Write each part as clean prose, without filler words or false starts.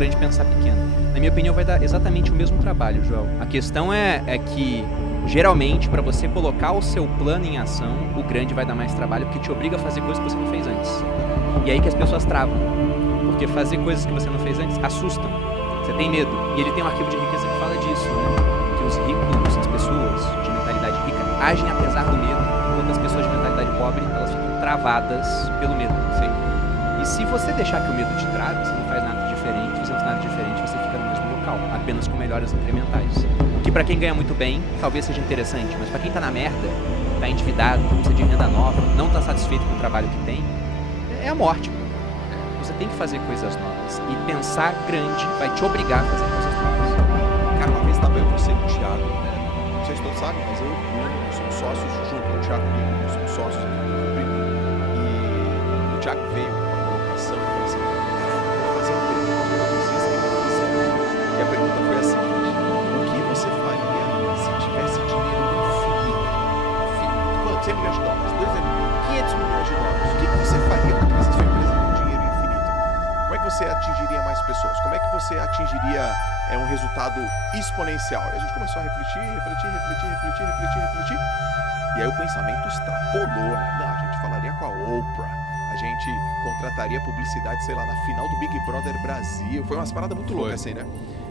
grande pensar pequeno. Na minha opinião, vai dar exatamente o mesmo trabalho, Joel. A questão é que, geralmente, para você colocar o seu plano em ação, o grande vai dar mais trabalho, porque te obriga a fazer coisas que você não fez antes. E aí que as pessoas travam. Porque fazer coisas que você não fez antes assustam. Você tem medo. E ele tem um arquivo de riqueza que fala disso, né? Que os ricos, as pessoas de mentalidade rica, agem apesar do medo, enquanto as pessoas de mentalidade pobre, elas ficam travadas pelo medo. Sim. E se você deixar que o medo te trave, você não faz nada diferente, você não faz nada diferente, você fica no mesmo local, apenas com melhorias incrementais. Que pra quem ganha muito bem, talvez seja interessante, mas pra quem tá na merda, tá endividado, precisa de renda nova, não tá satisfeito com o trabalho que tem, é a morte. Você tem que fazer coisas novas. E pensar grande vai te obrigar a fazer coisas novas. Cara, uma vez estava eu, você e o Thiago, né? Não sei se todos sabem, mas eu e o Bruno somos sócios junto, o Thiago e eu somos sócios aqui no Primo. E o Thiago veio com uma colocação e falou assim: vou fazer uma pergunta para vocês que eu fiz. E a pergunta foi a seguinte: o que você faria se tivesse dinheiro infinito? Quanto? 100 milhões de dólares, 500 milhões de dólares. O que você faria para crescer sua empresa com dinheiro infinito? Como é que você atingiria mais pessoas? Como é que você atingiria um resultado exponencial? E a gente começou a refletir. E aí o pensamento extrapolou, né? Não, a gente falaria com a Oprah. A gente contrataria publicidade, sei lá, na final do Big Brother Brasil. Foi umas paradas muito loucas assim, né?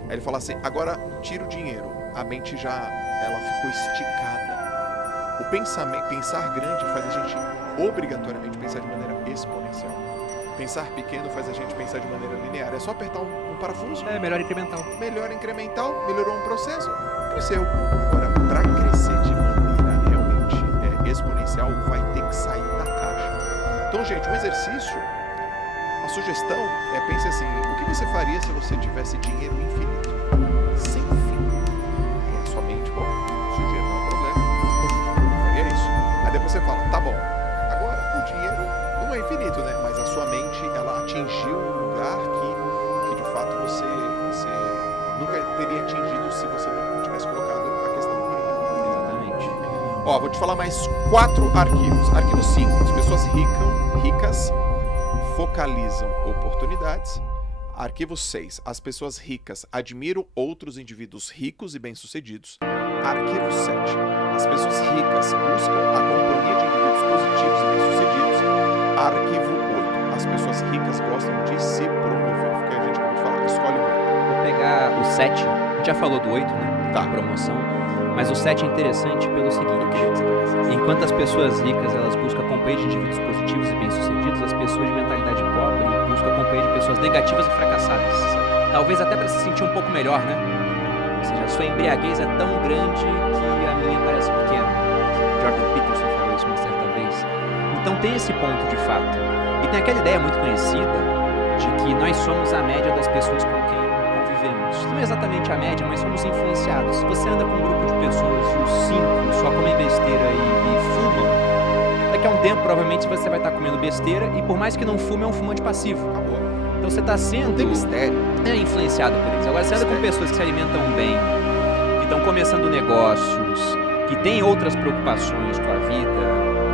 Aí ele fala assim: agora tira o dinheiro. A mente ela ficou esticada. O pensamento, pensar grande faz a gente obrigatoriamente pensar de maneira exponencial. Pensar pequeno faz a gente pensar de maneira linear. É só apertar um parafuso. É melhor incremental. Melhor incremental, melhorou um processo, cresceu. Agora, para crescer de maneira realmente exponencial, vai ter que sair da caixa. Então, gente, um exercício, a sugestão pense assim: o que você faria se você tivesse dinheiro infinito? Sem fim. Aí a sua mente, bom, se o dinheiro não é um problema, eu faria isso. Aí depois você fala: tá bom, agora o dinheiro não é infinito, né? Mas a sua mente, ela atingiu um lugar que de fato você nunca teria atingido se você não tivesse colocado a questão do dinheiro. Exatamente. Ó, vou te falar mais 4 arquivos. Arquivo 5, as pessoas ricas focalizam oportunidades. Arquivo 6, as pessoas ricas admiram outros indivíduos ricos e bem-sucedidos. Arquivo 7, as pessoas ricas buscam a companhia de indivíduos positivos e bem-sucedidos. Arquivo 8, as pessoas ricas gostam de se promover. Porque a gente acabou de falar, escolhe um. Vou pegar o 7, a gente já falou do 8, né? Tá. Promoção. Mas o 7 é interessante pelo seguinte: enquanto as pessoas ricas elas buscam a companhia de indivíduos positivos e bem-sucedidos, as pessoas de mentalidade pobre buscam a companhia de pessoas negativas e fracassadas. Talvez até para se sentir um pouco melhor, né? Ou seja, a sua embriaguez é tão grande que a minha parece pequena. Jordan Peterson falou isso uma certa vez. Então tem esse ponto de fato. E tem aquela ideia muito conhecida de que nós somos a média das pessoas com quem convivemos. Não é exatamente a média, mas somos influenciados. Se você anda com um grupo de pessoas e os 5 só comem besteira e fumam, daqui a um tempo provavelmente você vai estar comendo besteira e por mais que não fume, é um fumante passivo. Acabou. Então você está sendo... Não tem mistério. influenciado por eles. Agora você anda com pessoas que se alimentam bem, que estão começando negócios, que têm outras preocupações com a vida,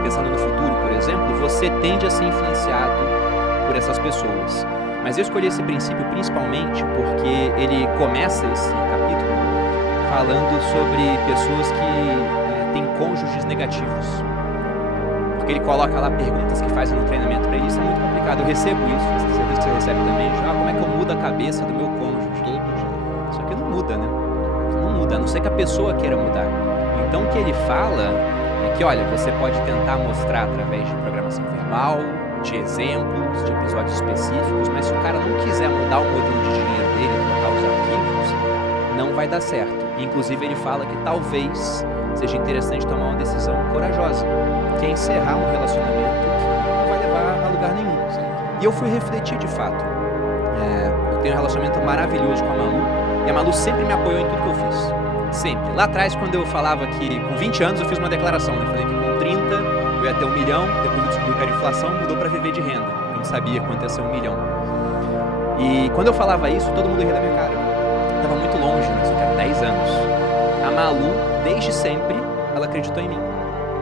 pensando no futuro, por exemplo, você tende a ser influenciado por essas pessoas. Mas eu escolhi esse princípio principalmente porque ele começa esse capítulo falando sobre pessoas que têm cônjuges negativos. Porque ele coloca lá perguntas que fazem no treinamento para ele. Isso é muito complicado. Eu recebo isso, certeza que você recebe também. Já, como é que eu mudo a cabeça do meu cônjuge todo dia? Só que não muda, né? Não muda, a não ser que a pessoa queira mudar. Então o que ele fala é que, olha, você pode tentar mostrar através de programação verbal, de exemplos, de episódios específicos, mas se o cara não quiser mudar o modelo de dinheiro dele, trocar os arquivos, não vai dar certo. Inclusive ele fala que talvez seja interessante tomar uma decisão corajosa, que é encerrar um relacionamento que não vai levar a lugar nenhum. E eu fui refletir de fato. Eu tenho um relacionamento maravilhoso com a Malu, e a Malu sempre me apoiou em tudo que eu fiz. Sempre. Lá atrás, quando eu falava que com 20 anos eu fiz uma declaração, né? Eu falei que com 30 eu ia ter 1 milhão, depois eu descobri que era inflação, mudou para viver de renda. Eu não sabia quanto ia ser 1 milhão. E quando eu falava isso, todo mundo ria da minha cara. Eu tava muito longe, né? Isso que era 10 anos. A Malu, desde sempre, ela acreditou em mim.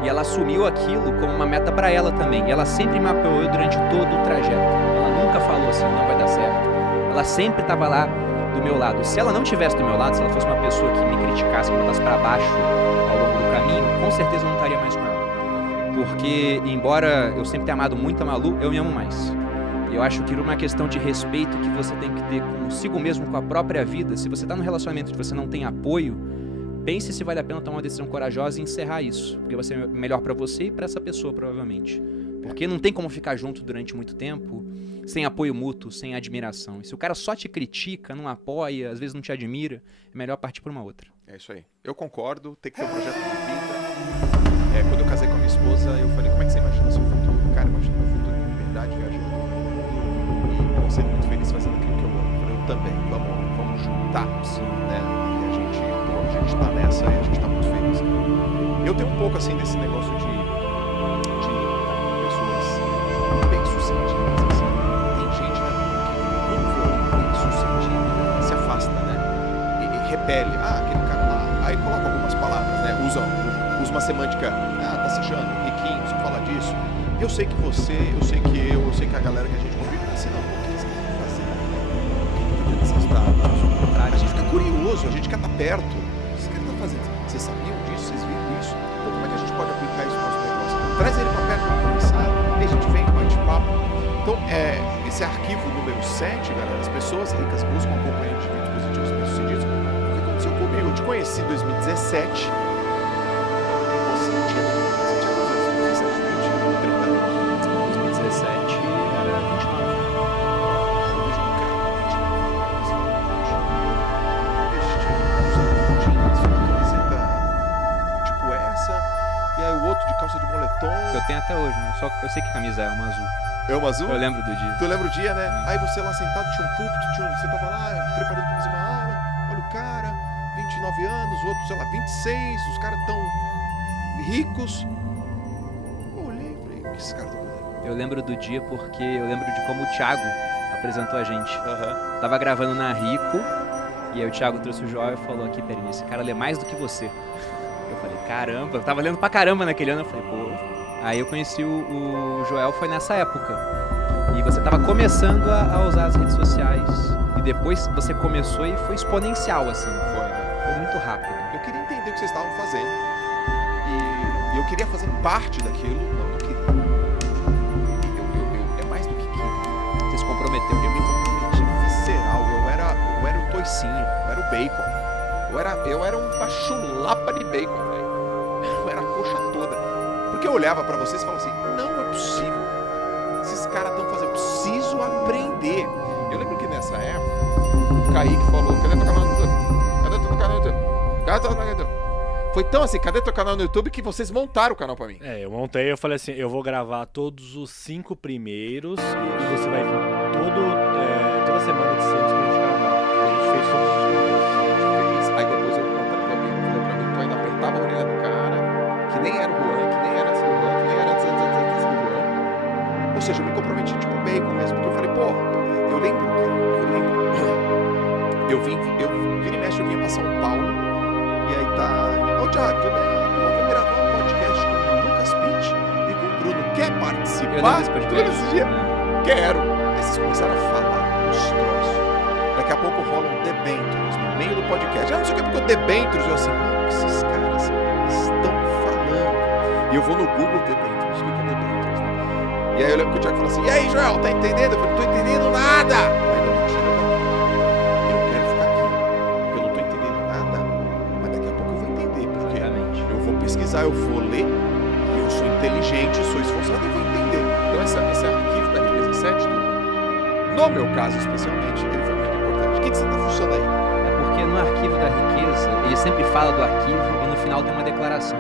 E ela assumiu aquilo como uma meta para ela também. E ela sempre me apoiou durante todo o trajeto. Ela nunca falou assim, não vai dar certo. Ela sempre estava lá do meu lado. Se ela não estivesse do meu lado, se ela fosse uma pessoa que me criticasse, me botasse para baixo ao longo do caminho, com certeza eu não estaria mais com ela. Porque, embora eu sempre tenha amado muito a Malu, eu me amo mais. E eu acho que uma questão de respeito que você tem que ter consigo mesmo, com a própria vida, se você está num relacionamento que você não tem apoio, pense se vale a pena tomar uma decisão corajosa e encerrar isso. Porque vai ser melhor para você e para essa pessoa, provavelmente. Porque não tem como ficar junto durante muito tempo sem apoio mútuo, sem admiração. E se o cara só te critica, não apoia, às vezes não te admira, é melhor partir por uma outra. É isso aí. Eu concordo, tem que ter um projeto de vida. Quando eu casei com a minha esposa, eu falei, como é que você imagina o seu futuro? Cara, imagina o meu futuro com liberdade, viajando pelo mundo e sendo muito feliz fazendo aquilo que eu amo. Eu falei, eu também, vamos juntar, sim, né? E a gente tá nessa e a gente tá muito feliz. Eu tenho um pouco, assim, desse negócio de pessoas bem-sucedidas, assim. Tem gente, né, que quando vê alguém bem-sucedido, se afasta, né? E repele, aquele cara lá. Aí coloca algumas palavras, né? Usa uma semântica, tá se achando riquinho, só fala disso. Eu sei que você, eu sei que a galera que a gente convive tá assim, não, o que eles querem fazer? O que podia necessitar? A gente fica curioso, a gente quer estar perto. O que vocês querem estar fazendo? Vocês sabiam disso? Vocês viram isso? Pô, como é que a gente pode aplicar isso no nosso negócio? Traz ele pra perto pra conversar, e a gente vem, bate papo. Então, esse arquivo número 7, galera, as pessoas ricas buscam acompanhar de vídeos positivos bem-sucedidos. O que aconteceu comigo? Eu te conheci em 2017. Que eu tenho até hoje, né? Só eu sei que a camisa é uma azul. É uma azul? Eu lembro do dia. Tu lembra o dia, né? Aí você lá sentado, tinha um púlpito, você tava lá preparando pra fazer uma aula. Olha o cara, 29 anos, o outro, sei lá, 26, os caras tão ricos. Eu olhei e falei, o que esses caras estão fazendo? Eu lembro do dia porque eu lembro de como o Thiago apresentou a gente. Tava gravando na Rico, e aí o Thiago trouxe o Joel e falou aqui, Perinha, esse cara lê mais do que você. Eu falei, caramba, eu tava lendo pra caramba naquele ano, eu falei, pô. Aí eu conheci o Joel, foi nessa época. E você tava começando a usar as redes sociais. E depois você começou e foi exponencial, assim. Foi, né? Foi muito rápido. Eu queria entender o que vocês estavam fazendo. E eu queria fazer parte daquilo. Não queria. É mais do que queria. Você se comprometeu. Eu me comprometi visceral. Eu era o toicinho, eu era o bacon. Eu era uma chulapa de bacon, velho. Eu era a coxa toda. Porque eu olhava pra vocês e falava assim, não é possível. Esses caras estão fazendo, eu preciso aprender. Eu lembro que nessa época, o Kaique falou, cadê teu canal no YouTube? Cadê teu canal no YouTube? Cadê teu canal no YouTube? Foi tão assim, cadê teu canal no YouTube, que vocês montaram o canal pra mim. Eu montei, eu falei assim, eu vou gravar todos os 5 primeiros e você vai vir toda semana de 6 pra gente gravar. A gente fez todos os primeiros. Aí depois eu contratei alguém que falou pra mim, tu ainda apertava a orelha do cara, que nem era o Juan, que nem era antes do Juan, que nem era antes do Juan. Ou seja, eu me comprometi tipo bacon mesmo, porque eu falei, pô, eu lembro. Eu vira e mexe, eu vinha pra São Paulo, e aí tá, ô Thiago, tudo bem? Eu vou gravar um podcast com o Lucas Pitt e com o Bruno, quer participar? Eu lembro desse podcast. Tu lembra desse dia? Quero. Aí vocês começaram a falar uns troços. Daqui a pouco rola um Debentures no meio do podcast. Não sei o que, porque o Debentures, eu assim, mano, o que esses caras estão falando? E eu vou no Google Debentures, o que é Debentures, né? E aí eu lembro que o Thiago falou assim, e aí, Joel, tá entendendo? Eu falei, não tô entendendo nada! Aí não, mentira, não. Eu quero ficar aqui, porque eu não tô entendendo nada, mas daqui a pouco eu vou entender, porque eu vou pesquisar, eu vou ler, e eu sou inteligente, sou esforçado, eu vou entender. Então esse arquivo da Riqueza 7, no meu caso especialmente, ele foi muito importante. O que você tá fuçando aí? É porque no arquivo da riqueza, ele sempre fala do arquivo e no final tem uma declaração.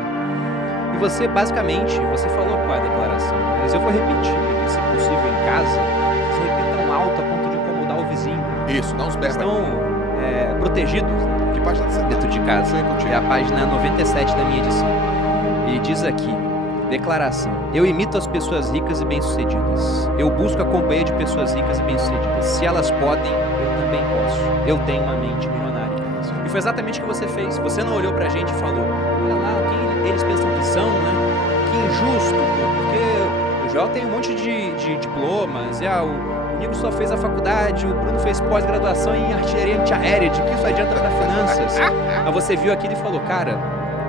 E você, basicamente, você falou qual é a declaração, mas eu vou repetir, se possível em casa, você repita tão alto a ponto de incomodar o vizinho. Isso, dá uns berros. Estão protegidos Que página você tá? dentro de casa. É a página 97 da minha edição. E diz aqui, declaração: eu imito as pessoas ricas e bem-sucedidas. Eu busco a companhia de pessoas ricas e bem-sucedidas. Se elas podem, eu também posso. Eu tenho uma mente milionária. E foi exatamente o que você fez. Você não olhou pra gente e falou, olha lá, quem eles pensam que são, né? Que injusto, porque o Joel tem um monte de diplomas, e o Igor só fez a faculdade, o Bruno fez pós-graduação em artilharia antiaérea, de que isso adianta para finanças? Aí você viu aquilo e falou, cara,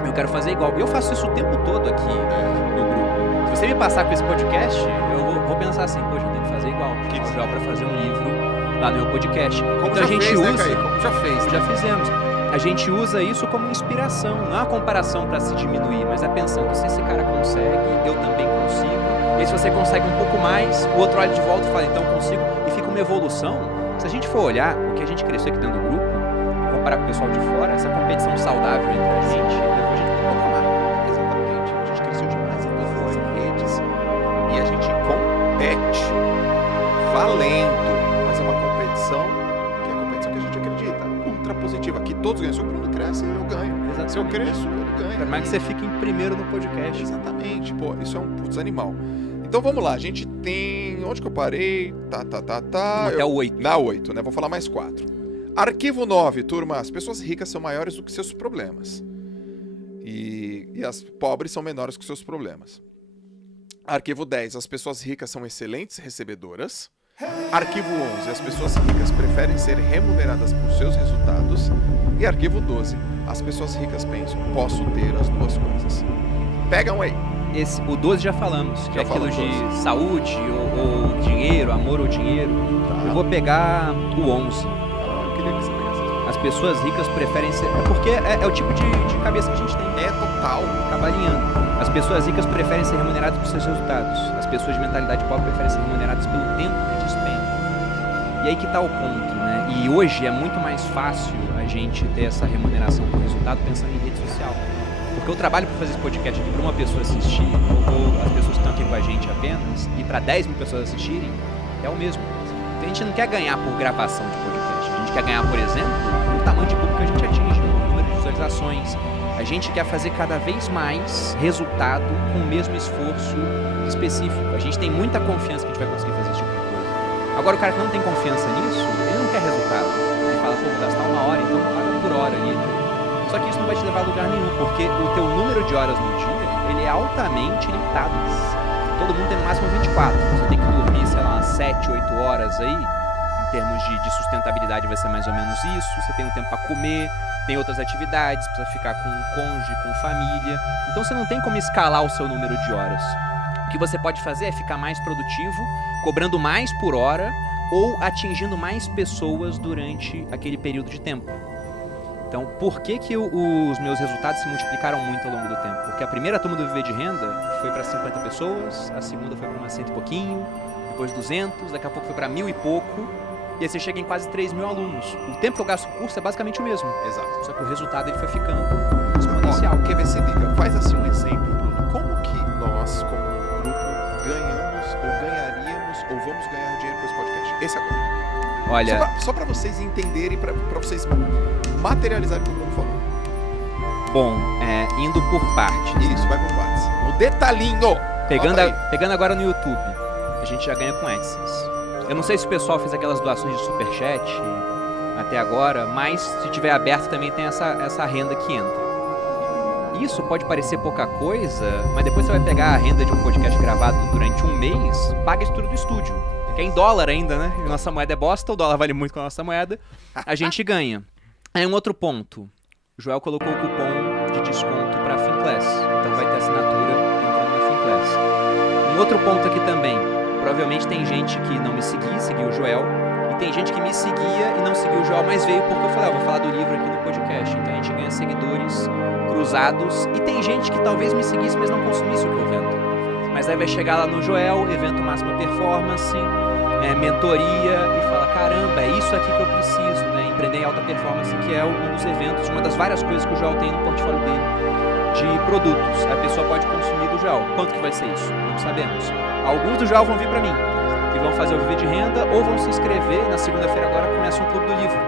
eu quero fazer igual. E eu faço isso o tempo todo aqui no grupo. Se você me passar com esse podcast, eu vou pensar assim, poxa, eu tenho que fazer igual. O Joel para fazer um livro lá no meu podcast. Como então já a gente fez, usa, né, Caí? Como já fez. já fizemos. A gente usa isso como inspiração, não é uma comparação para se diminuir, mas é pensando se esse cara consegue, eu também consigo. E aí, se você consegue um pouco mais, o outro olha de volta e fala, então consigo. E fica uma evolução. Se a gente for olhar o que a gente cresceu aqui dentro do grupo, comparar com o pessoal de fora, essa competição saudável entre a gente, levou a gente para um patamar. Exatamente. A gente cresceu demais em todas as redes e a gente compete valendo, mas é uma competição que é a competição que a gente acredita, ultra positiva, que todos ganham. Se o Bruno cresce, eu ganho. Exatamente. Se eu cresço, ele ganha. Por mais que você fique em primeiro no podcast. Exatamente, pô, isso é um putz animal. Então vamos lá, a gente tem... Onde que eu parei? Até o 8. Na 8, né? Vou falar mais 4. Arquivo 9, turma. As pessoas ricas são maiores do que seus problemas. E as pobres são menores que seus problemas. Arquivo 10, as pessoas ricas são excelentes recebedoras. Arquivo 11, as pessoas ricas preferem ser remuneradas por seus resultados. E arquivo 12, as pessoas ricas pensam, posso ter as duas coisas. Pegam aí. O 12 já falamos, que Já é aquilo falamos de saúde ou dinheiro, amor ou dinheiro. Tá. Eu vou pegar o 11. Eu queria que você pegasse. As pessoas ricas preferem ser... É porque é o tipo de cabeça que a gente tem. É total. Acaba alinhando. As pessoas ricas preferem ser remuneradas por seus resultados. As pessoas de mentalidade pobre preferem ser remuneradas pelo tempo que despendem. E aí que tá o ponto, né? E hoje é muito mais fácil a gente ter essa remuneração por resultado pensando em rede social. Porque o trabalho para fazer esse podcast aqui para uma pessoa assistir, ou as pessoas que estão aqui com a gente apenas, e para 10 mil pessoas assistirem, é o mesmo. Então a gente não quer ganhar por gravação de podcast. A gente quer ganhar, por exemplo, por tamanho de público que a gente atinge, por número de visualizações. A gente quer fazer cada vez mais resultado com o mesmo esforço específico. A gente tem muita confiança que a gente vai conseguir fazer esse tipo de coisa. Agora, o cara que não tem confiança nisso, ele não quer resultado. Ele fala, pô, vou gastar 1 hora, então paga por hora ali. Só que isso não vai te levar a lugar nenhum, porque o teu número de horas no dia, ele é altamente limitado. Todo mundo tem no máximo 24. Você tem que dormir, sei lá, umas 7, 8 horas aí. Em termos de sustentabilidade vai ser mais ou menos isso. Você tem um tempo para comer, tem outras atividades, precisa ficar com o cônjuge, com família. Então você não tem como escalar o seu número de horas. O que você pode fazer é ficar mais produtivo, cobrando mais por hora ou atingindo mais pessoas durante aquele período de tempo. Então, por que os meus resultados se multiplicaram muito ao longo do tempo? Porque a primeira turma do Viver de Renda foi para 50 pessoas, a segunda foi para umas 100 e pouquinho, depois 200, daqui a pouco foi para 1.000 e pouco, e aí você chega em quase 3 mil alunos. O tempo que eu gasto no curso é basicamente o mesmo. Exato. Só que o resultado ele foi ficando exponencial. Quer ver? Se liga, faz assim um exemplo, Bruno. Como que nós, como grupo, ganhamos ou ganharíamos ou vamos ganhar dinheiro com esse podcast? Esse agora. Olha, Só pra vocês entenderem, pra vocês materializarem o que o Bruno falou. bom, indo por partes. Isso, vai por partes. No detalhinho. Pegando, Anota aí. pegando agora no YouTube, a gente já ganha com AdSense. Eu não sei se o pessoal fez aquelas doações de Superchat até agora, mas se tiver aberto também tem essa renda que entra. Isso pode parecer pouca coisa, mas depois você vai pegar a renda de um podcast gravado durante um mês, paga a estrutura do estúdio. Que é em dólar ainda, né? Nossa moeda é bosta, o dólar vale muito com a nossa moeda. A gente ganha. Aí um outro ponto. O Joel colocou o cupom de desconto para Finclass. Então vai ter assinatura entrando na Finclass. Um outro ponto aqui também. Provavelmente tem gente que não me seguiu o Joel. E tem gente que me seguia e não seguiu o Joel, mas veio porque eu falei, vou falar do livro aqui no podcast. Então a gente ganha seguidores cruzados. E tem gente que talvez me seguisse, mas não consumisse o que eu vendo. Mas aí vai chegar lá no Joel, evento máxima performance, mentoria, e fala, caramba, é isso aqui que eu preciso, né? Empreender em alta performance, que é um dos eventos, uma das várias coisas que o Joel tem no portfólio dele, de produtos. A pessoa pode consumir do Joel. Quanto que vai ser isso? Não sabemos. Alguns do Joel vão vir para mim, e vão fazer o Viver de Renda, ou vão se inscrever. Na segunda-feira agora começa um clube do livro.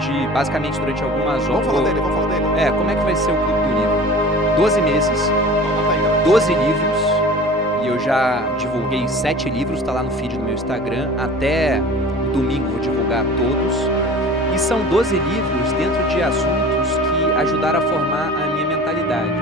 De, basicamente, durante algumas horas... Vamos falar dele. Como é que vai ser o clube do livro? 12 meses, 12 livros, e eu já divulguei 7 livros, tá lá no feed do meu Instagram. Até domingo vou divulgar todos. E são 12 livros dentro de assuntos que ajudaram a formar a minha mentalidade.